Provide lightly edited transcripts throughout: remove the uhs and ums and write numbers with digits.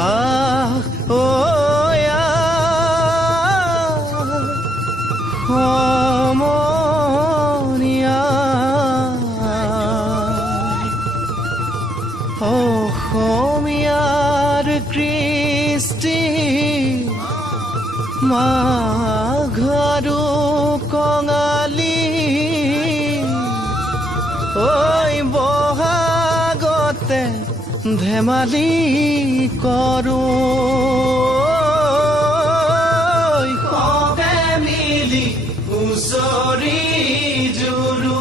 আহ ও সমনীয়া অসমীয়াৰ কৃষ্টি মাঘৰো কঙালী ঐ বহাগতে ধেমালি কৰোঁ সবে মিলি হুঁচৰি জুৰো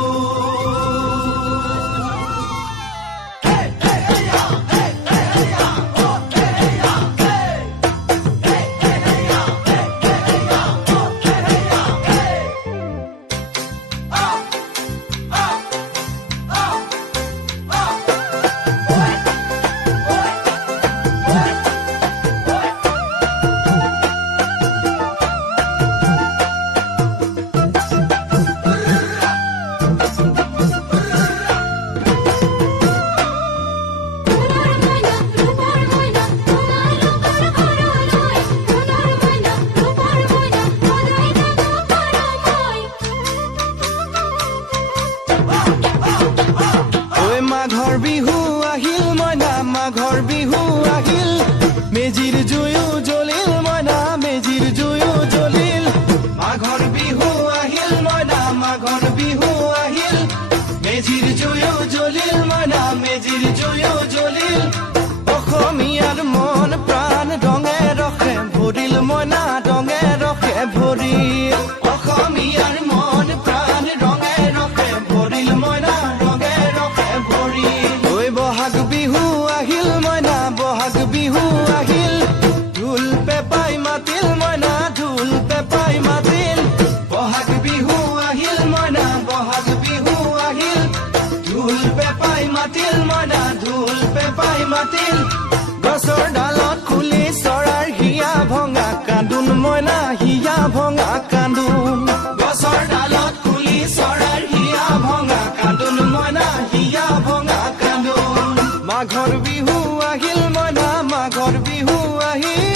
মাঘৰ বিহু আহিল মইনা মাঘৰ বিহু আহিল মেজিৰ জুয়ো জ্বলিল মইনা মেজিৰ জুয়ো জ্বলিল মাঘৰ বিহু আহিল মইনা মাঘৰ বিহু আহিল মেজিৰ জুয়ো জ্বলিল মইনা মেজিৰ জুয়ো জ্বলিল অসমীয়াৰ মন প্ৰাণ ৰঙে ৰখে ভৰিল মইনা ৰঙে ৰখে ভৰিল অসমীয়াৰ মন প্ৰাণ ৰঙে ৰখে ভৰিল মইনা ৰঙে ৰখে ভৰিল ঐ বহাগ বিহু আহিল মইনা বহাগ বিহু আহিল ঢোল পেপাই মাতিল মইনা ঢোল পেপাই মাতিল বহাগ বিহু আহিল মইনা বহাগ বিহু আহিল ঢোল পেপাই মাতিল মইনা ঢোল পেপাই মাতিল গছৰ ডালত খুলি চৰাৰ হিয়া ভঙা কান্দোন মইনা হিয়া ভঙা কান্দোন গছৰ ডালত খুলি চৰাৰ হিয়া ভঙা কান্দোন মইনা হিয়া ভঙা কান্দোন মাঘৰ বিহু আহিল মইনা মাঘৰ বিহু আহিল